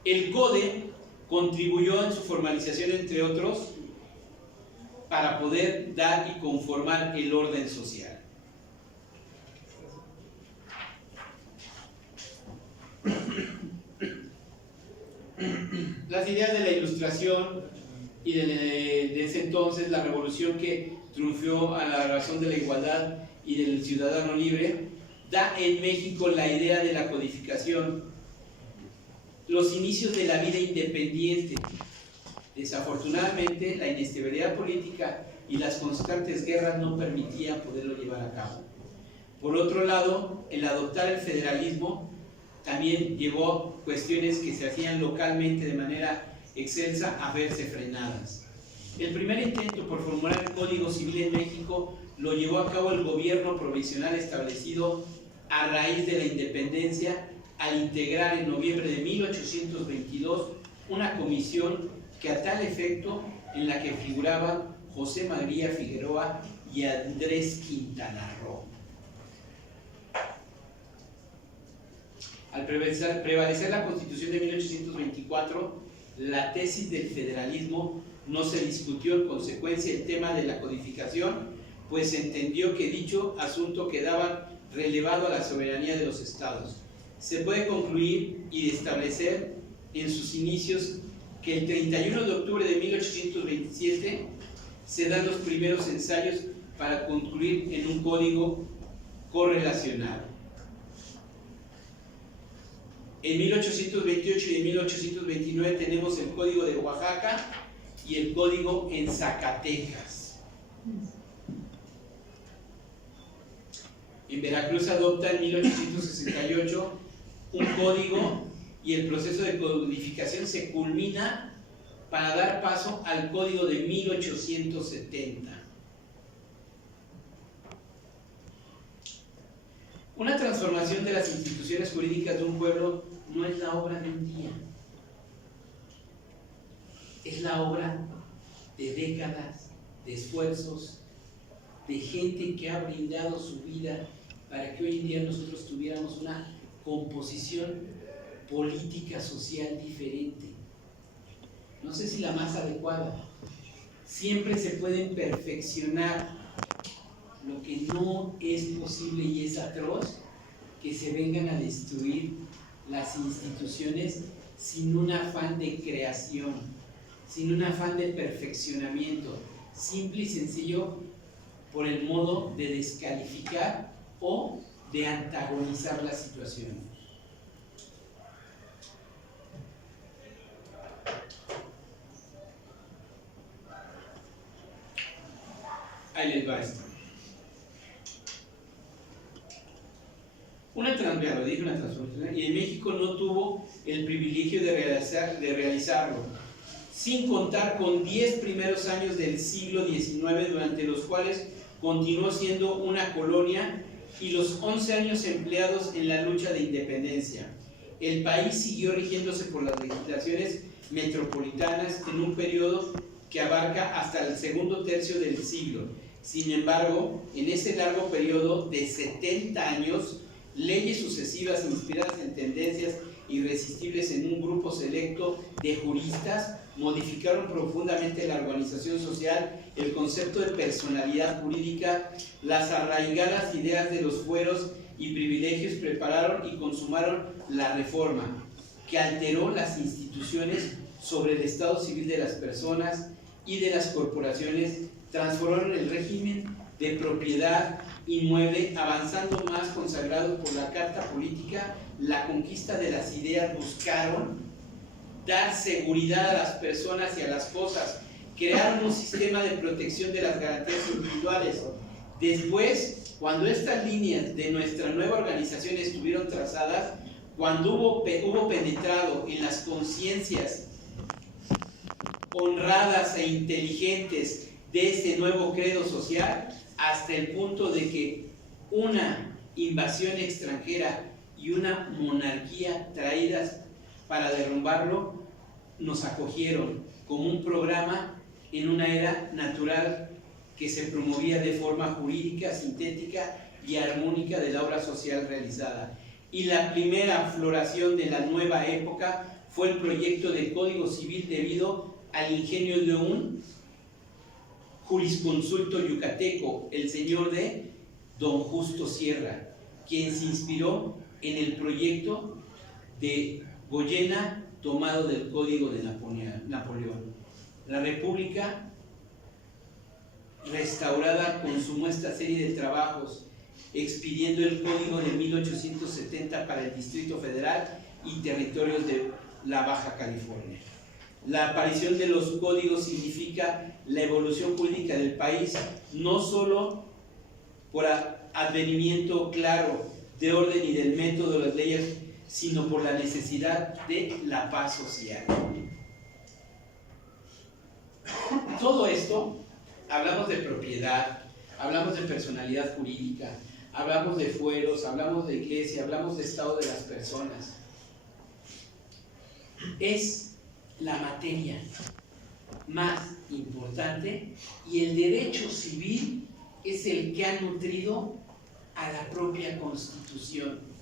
El Code contribuyó en su formalización, entre otros, para poder dar y conformar el orden social. Las ideas de la Ilustración y de ese entonces, la revolución que triunfó a la razón de la igualdad y del ciudadano libre, da en México la idea de la codificación, los inicios de la vida independiente. Desafortunadamente, la inestabilidad política y las constantes guerras no permitían poderlo llevar a cabo. Por otro lado, el adoptar el federalismo también llevó cuestiones que se hacían localmente de manera excelsa a verse frenadas. El primer intento por formular el Código Civil en México lo llevó a cabo el gobierno provisional establecido a raíz de la independencia, al integrar en noviembre de 1822 una comisión que a tal efecto, en la que figuraban José María Figueroa y Andrés Quintana Roo. Al prevalecer la Constitución de 1824, la tesis del federalismo no se discutió. En consecuencia, el tema de la codificación, pues se entendió que dicho asunto quedaba relevado a la soberanía de los estados. Se puede concluir y establecer en sus inicios que el 31 de octubre de 1827 se dan los primeros ensayos para concluir en un código correlacionado. En 1828 y en 1829 tenemos el Código de Oaxaca y el Código en Zacatecas. En Veracruz adopta en 1868 un código y el proceso de codificación se culmina para dar paso al Código de 1870. Una transformación de las instituciones jurídicas de un pueblo no es la obra de un día, es la obra de décadas, de esfuerzos, de gente que ha brindado su vida para que hoy en día nosotros tuviéramos una composición política social diferente. No sé si la más adecuada. Siempre se pueden perfeccionar. Lo que no es posible y es atroz, que se vengan a destruir las instituciones sin un afán de creación, sin un afán de perfeccionamiento, simple y sencillo por el modo de descalificar o de antagonizar la situación. Ahí les va esto. Una transformación, y en México no tuvo el privilegio de realizarlo, sin contar con 10 primeros años del siglo XIX, durante los cuales continuó siendo una colonia, y los 11 años empleados en la lucha de independencia. El país siguió rigiéndose por las legislaciones metropolitanas en un periodo que abarca hasta el segundo tercio del siglo. Sin embargo, en ese largo periodo de 70 años, leyes sucesivas inspiradas en tendencias irresistibles en un grupo selecto de juristas modificaron profundamente la organización social, el concepto de personalidad jurídica, las arraigadas ideas de los fueros y privilegios, prepararon y consumaron la reforma, que alteró las instituciones sobre el estado civil de las personas y de las corporaciones, transformaron el régimen de propiedad inmueble, avanzando más consagrado por la Carta Política, la conquista de las ideas. Buscaron dar seguridad a las personas y a las cosas, crearon un sistema de protección de las garantías individuales. Después, cuando estas líneas de nuestra nueva organización estuvieron trazadas, cuando hubo penetrado en las conciencias honradas e inteligentes de ese nuevo credo social, hasta el punto de que una invasión extranjera y una monarquía traídas para derrumbarlo nos acogieron como un programa en una era natural que se promovía de forma jurídica, sintética y armónica de la obra social realizada. Y la primera floración de la nueva época fue el proyecto del Código Civil, debido al ingenio de un jurisconsulto yucateco, el señor de Don Justo Sierra, quien se inspiró en el proyecto de Goyena tomado del Código de Napoleón. La República restaurada consumó esta serie de trabajos, expidiendo el Código de 1870 para el Distrito Federal y territorios de la Baja California. La aparición de los códigos significa la evolución jurídica del país, no solo por advenimiento claro de orden y del método de las leyes, sino por la necesidad de la paz social. Todo esto, hablamos de propiedad, hablamos de personalidad jurídica, hablamos de fueros, hablamos de iglesia, hablamos de estado de las personas. Es la materia más importante, y el derecho civil es el que ha nutrido a la propia Constitución.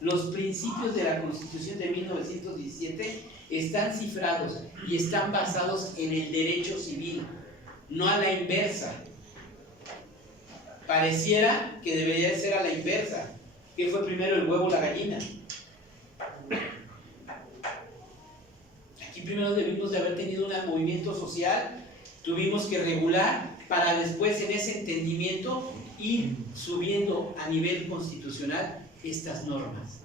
Los principios de la Constitución de 1917 están cifrados y están basados en el derecho civil, no a la inversa. Pareciera que debería ser a la inversa. ¿Qué fue primero, el huevo o la gallina? Aquí primero debimos de haber tenido un movimiento social, tuvimos que regular para después, en ese entendimiento, ir subiendo a nivel constitucional estas normas.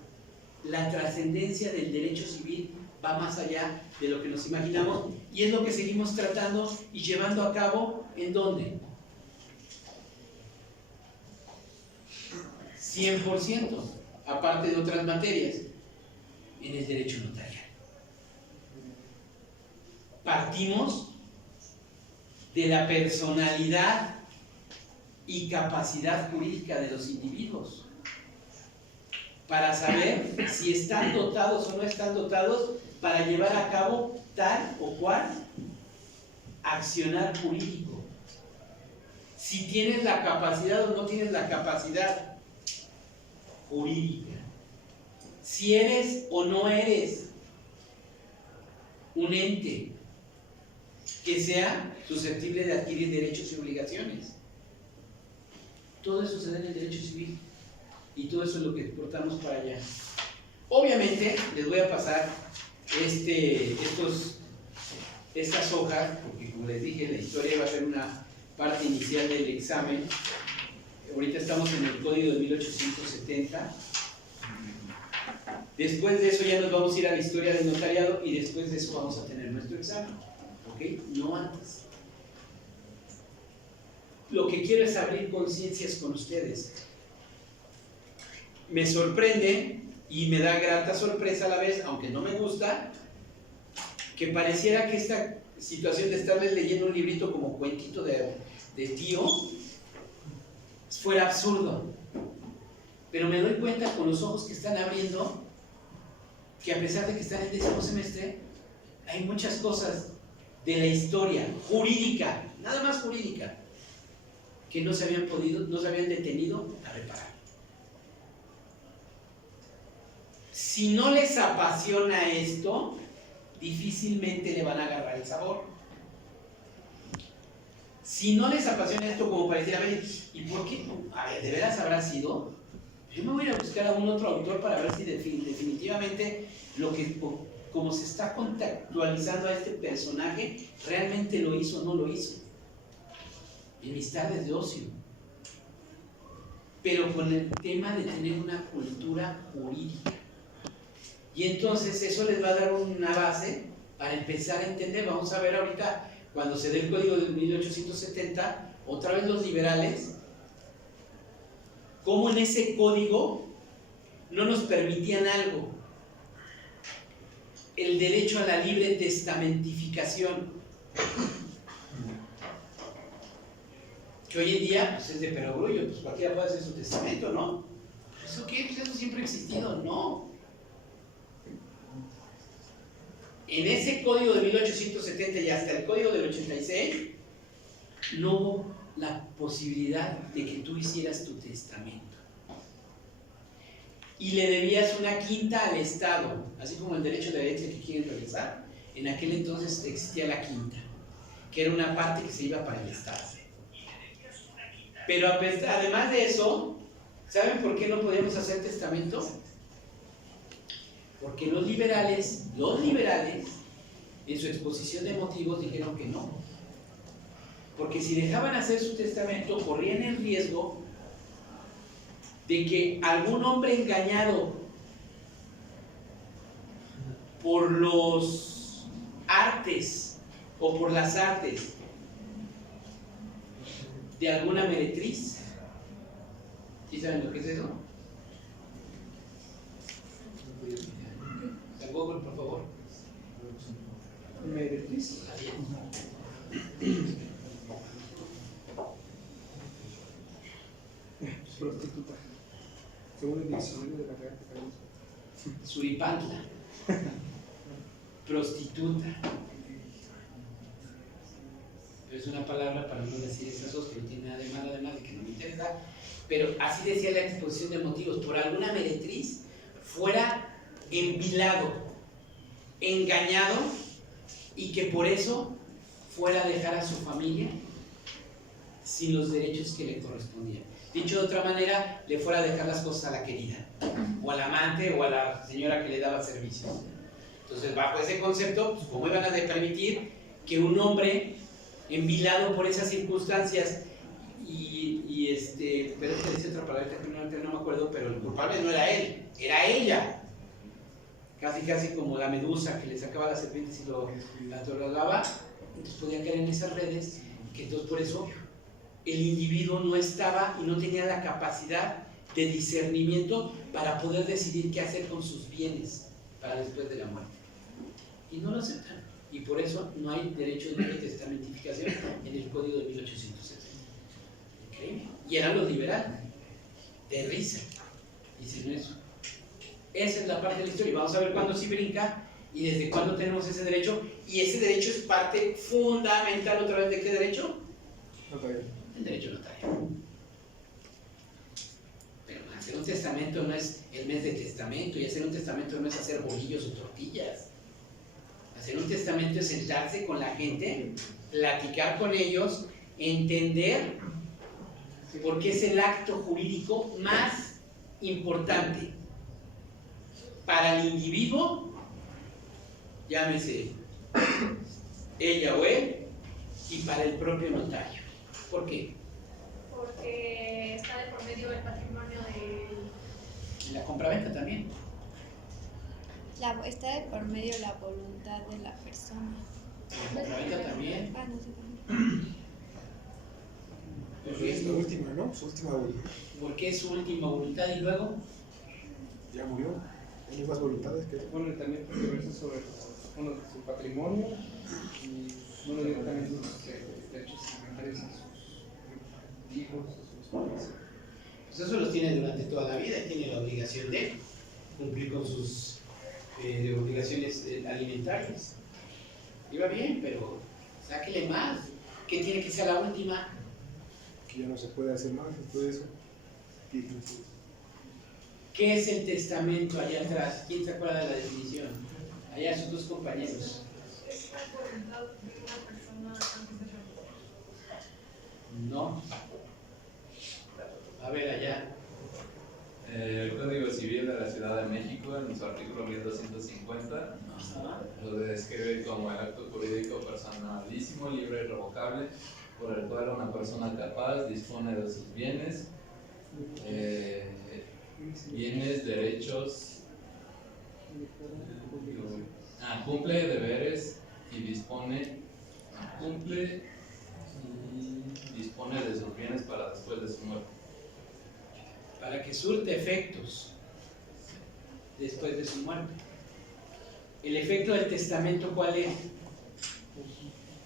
La trascendencia del derecho civil va más allá de lo que nos imaginamos, y es lo que seguimos tratando y llevando a cabo. ¿En dónde? 100%, aparte de otras materias, en el derecho notarial. Partimos de la personalidad y capacidad jurídica de los individuos para saber si están dotados o no están dotados para llevar a cabo tal o cual accionar jurídico. si tienes la capacidad o no tienes la capacidad jurídica, si eres o no eres un ente que sea susceptible de adquirir derechos y obligaciones. Todo eso se da en el derecho civil y todo eso es lo que exportamos para allá. Obviamente les voy a pasar estas hojas, porque como les dije, la historia va a ser una parte inicial del examen. Ahorita estamos en el código de 1870. Después de eso ya nos vamos a ir a la historia del notariado y después de eso vamos a tener nuestro examen. ¿Ok? No antes. Lo que quiero es abrir conciencias con ustedes. Me sorprende y me da grata sorpresa a la vez, aunque no me gusta, que pareciera que esta situación de estarles leyendo un librito como cuentito de tío fuera absurdo. Pero me doy cuenta con los ojos que están abriendo que a pesar de que están en 10º semestre, hay muchas cosas de la historia jurídica, nada más jurídica, que no se habían detenido a reparar. Si no les apasiona esto, difícilmente le van a agarrar el sabor. Si no les apasiona esto, como para decir, a ver, ¿y por qué? A ver, ¿de veras habrá sido? Yo me voy a ir a buscar a un otro autor para ver si definitivamente como se está contextualizando a este personaje, realmente lo hizo o no lo hizo. En mis tardes de ocio. Pero con el tema de tener una cultura jurídica. Y entonces eso les va a dar una base para empezar a entender. Vamos a ver ahorita, cuando se dé el código de 1870, otra vez los liberales, cómo en ese código no nos permitían algo: el derecho a la libre testamentificación, que hoy en día pues es de perogrullo, pues cualquiera puede hacer su testamento, ¿no? ¿Eso qué? Pues eso siempre ha existido, no. En ese código de 1870 y hasta el código del 86 no hubo la posibilidad de que tú hicieras tu testamento. Y le debías una quinta al Estado, así como el derecho de herencia que quieren regresar. En aquel entonces existía la quinta, que era una parte que se iba para el Estado. Pero además de eso, ¿saben por qué no podíamos hacer testamento? Porque los liberales, en su exposición de motivos dijeron que no. Porque si dejaban hacer su testamento, corrían el riesgo de que algún hombre engañado por los artes o por las artes de alguna meretriz, ¿sí saben lo que es eso? Google, por favor. ¿Meretriz? Prostituta. Según el diccionario de la Real Academia. Suripantla. Prostituta. Pero es una palabra para no decir esas dos que no tiene nada de malo, además de que no me interesa. Pero así decía la exposición de motivos: por alguna meretriz fuera envilado, engañado, y que por eso fuera a dejar a su familia sin los derechos que le correspondían. Dicho de otra manera, le fuera a dejar las cosas a la querida, o al amante, o a la señora que le daba servicios. Entonces, bajo ese concepto, pues, ¿cómo iban a permitir que un hombre envilado por esas circunstancias pero es que decía otra palabra que no me acuerdo, pero el culpable no era él, era ella? Casi como la medusa que le sacaba las serpientes y la trasladaba, entonces podía caer en esas redes, que entonces por eso el individuo no estaba y no tenía la capacidad de discernimiento para poder decidir qué hacer con sus bienes para después de la muerte. Y no lo aceptan. Y por eso no hay derecho de testamentificación en el Código de 1870. Increíble. Y eran los liberales. De risa. Dicen eso. Esa es la parte de la historia. Vamos a ver cuándo sí brinca y desde cuándo tenemos ese derecho. Y ese derecho es parte fundamental, otra vez, ¿de qué derecho? el derecho notario. Pero hacer un testamento no es el mes de testamento, y hacer un testamento no es hacer bolillos o tortillas. Hacer un testamento es sentarse con la gente, platicar con ellos, entender por qué es el acto jurídico más importante para el individuo, llámese ella o él, y para el propio notario. ¿Por qué? Porque está de por medio el patrimonio de... En la compraventa también. Está de por medio la voluntad de la persona. En la compraventa también. Ah, no sé. Es la última, ¿no? Su última voluntad. Porque es su última voluntad y luego Ya murió. No hay más voluntades que. Bueno, y también porque versa sobre su patrimonio y directamente sus derechos alimentarios a sus hijos, a sus padres. pues eso los tiene durante toda la vida y tiene la obligación de cumplir con sus obligaciones alimentarias. Iba bien, pero sáquele más. ¿Qué tiene que ser la última? Que ya no se puede hacer más después de eso. ¿Qué es el testamento allá atrás? ¿Quién se acuerda de la definición? Allá sus dos compañeros. Es la voluntad de una persona antes de morir. No. A ver, allá. El Código Civil de la Ciudad de México, en su artículo 1250, lo describe como el acto jurídico personalísimo, libre y revocable, por el cual una persona capaz dispone de sus bienes, derechos, cumple deberes y dispone de sus bienes para después de su muerte. Para que surte efectos después de su muerte. ¿El efecto del testamento cuál es?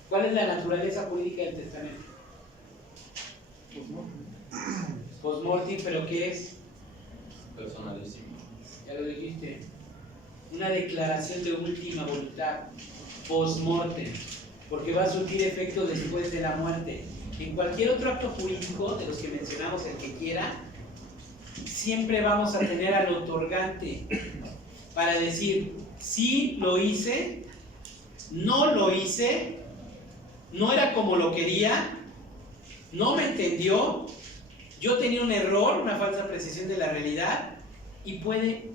¿Cuál es la naturaleza jurídica del testamento? Postmortem, ¿pero qué es? Personalísimo. Ya lo dijiste. Una declaración de última voluntad. Postmortem. Porque va a surtir efecto después de la muerte. En cualquier otro acto jurídico, de los que mencionamos, el que quiera, siempre vamos a tener al otorgante para decir, sí lo hice, no lo hice, no era como lo quería, no me entendió, yo tenía un error, una falsa precisión de la realidad, y puede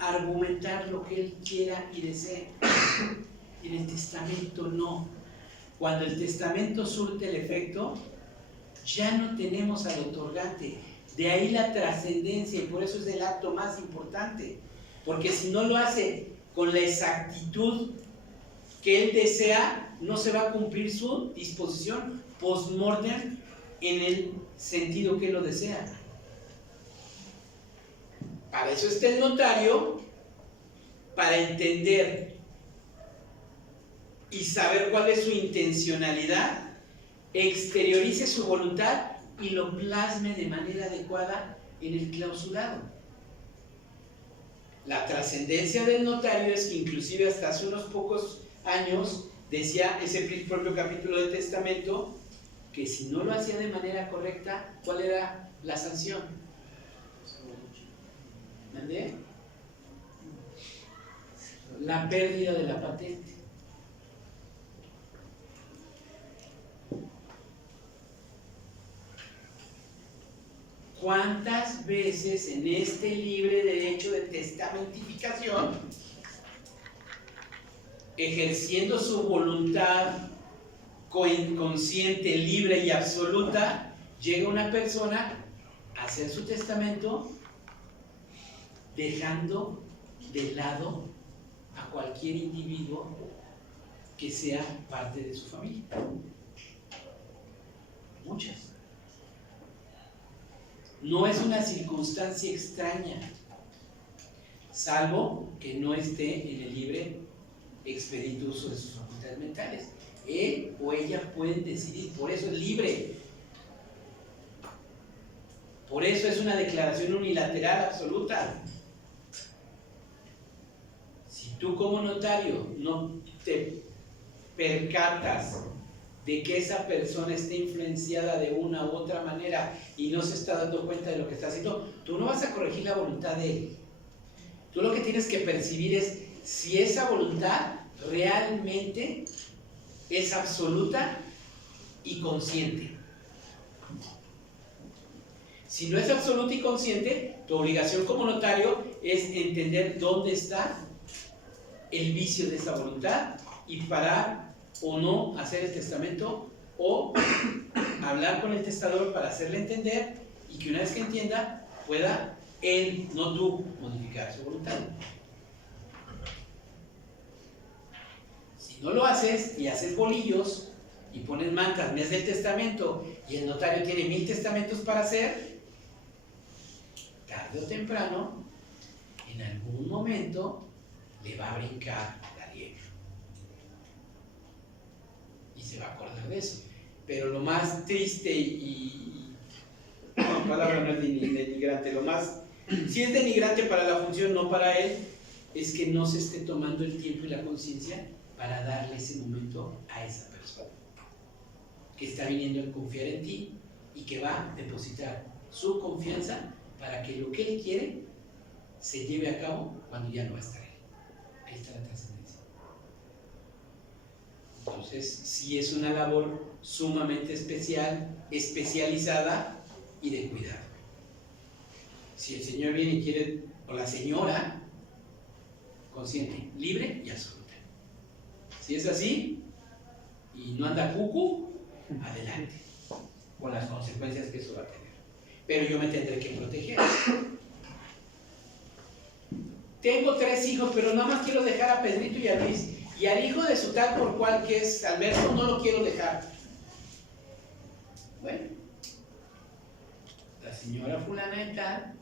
argumentar lo que él quiera y desee. En el testamento no. Cuando el testamento surte el efecto, ya no tenemos al otorgante. De ahí la trascendencia, y por eso es el acto más importante. Porque si no lo hace con la exactitud que él desea, no se va a cumplir su disposición post-mortem en el sentido que él lo desea. Para eso está el notario, para entender y saber cuál es su intencionalidad, exteriorice su voluntad y lo plasme de manera adecuada en el clausurado. La trascendencia del notario es que inclusive hasta hace unos pocos años decía ese propio capítulo del testamento que si no lo hacía de manera correcta, ¿cuál era la sanción? ¿Mandé? La pérdida de la patente. ¿Cuántas veces en este libre derecho de testamentificación, ejerciendo su voluntad consciente, libre y absoluta, llega una persona a hacer su testamento dejando de lado a cualquier individuo que sea parte de su familia? Muchas. No es una circunstancia extraña, salvo que no esté en el libre expedito uso de sus facultades mentales. Él o ella pueden decidir, por eso es libre. Por eso es una declaración unilateral absoluta. Si tú como notario no te percatas de que esa persona esté influenciada de una u otra manera y no se está dando cuenta de lo que está haciendo, tú no vas a corregir la voluntad de él. Tú lo que tienes que percibir es si esa voluntad realmente es absoluta y consciente. Si no es absoluta y consciente, tu obligación como notario es entender dónde está el vicio de esa voluntad y parar o no hacer el testamento o hablar con el testador para hacerle entender y que una vez que entienda pueda él, no tú, modificar su voluntad. Si no lo haces y haces bolillos y pones mantas, mes del testamento y el notario tiene 1000 testamentos para hacer, tarde o temprano, en algún momento le va a brincar la liebre y se va a acordar de eso. Pero lo más triste no, palabra no es denigrante, lo más, si es denigrante para la función, no para él, es que no se esté tomando el tiempo y la conciencia para darle ese momento a esa persona que está viniendo a confiar en ti y que va a depositar su confianza para que lo que él quiere se lleve a cabo cuando ya no va a estar él. Ahí está la trascendencia. Entonces, sí es una labor sumamente especial, especializada y de cuidado. Si el señor viene y quiere, o la señora, consciente, libre y absoluta. Si es así y no anda cucu, adelante, con las consecuencias que eso va a tener. Pero yo me tendré que proteger. Tengo 3 hijos, pero nada más quiero dejar a Pedrito y a Luis. Y al hijo de su tal por cual, que es Alberto, no lo quiero dejar. Bueno, la señora fulana de tal,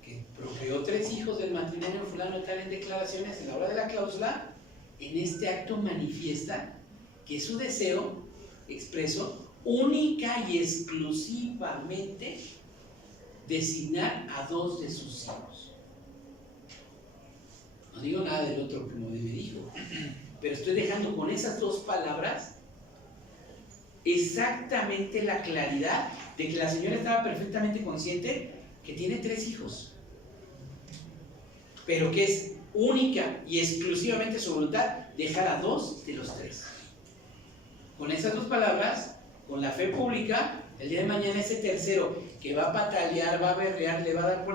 que procreó 3 hijos del matrimonio fulano de tal en declaraciones en la hora de la cláusula, en este acto manifiesta que su deseo expreso única y exclusivamente designar a 2 de sus hijos. No digo nada del otro como me dijo, pero estoy dejando con esas 2 palabras exactamente la claridad de que la señora estaba perfectamente consciente que tiene 3 hijos, pero que es única y exclusivamente su voluntad dejar a 2 de los 3. Con esas 2 palabras, con la fe pública, el día de mañana ese tercero que va a patalear, va a berrear, le va a dar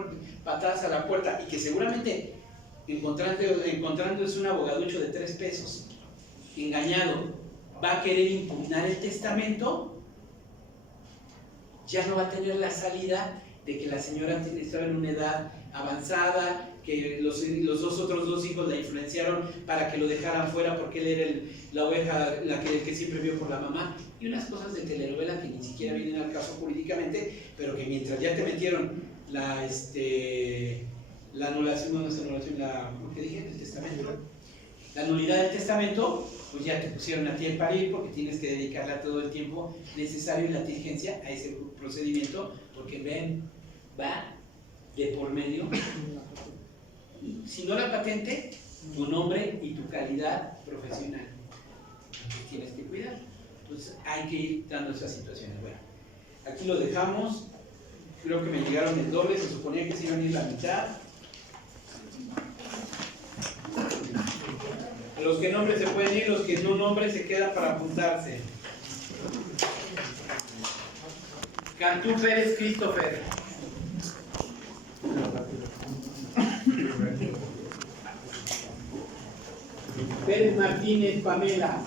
patadas a la puerta y que seguramente encontrándose un abogaducho de 3 pesos, engañado, va a querer impugnar el testamento, ya no va a tener la salida de que la señora estaba en una edad avanzada, que los otros 2 hijos la influenciaron para que lo dejaran fuera porque él era la oveja, el que siempre vio por la mamá, y unas cosas de telenovela que ni siquiera vienen al caso jurídicamente, pero que mientras ya te metieron la anulación, no es anulación, ¿lo que dije? El testamento, la nulidad del testamento, pues ya te pusieron a ti el parir porque tienes que dedicarle todo el tiempo necesario y la diligencia a ese procedimiento, porque ven, va de por medio, si no la patente, tu nombre y tu calidad profesional. Entonces tienes que cuidar. Entonces hay que ir dando esas situaciones. Bueno, aquí lo dejamos. Creo que me llegaron el doble, se suponía que se iban a ir la mitad. Los que nombres se pueden ir, los que no nombres se quedan para apuntarse. Cantú Pérez Christopher. Pérez Martínez Pamela.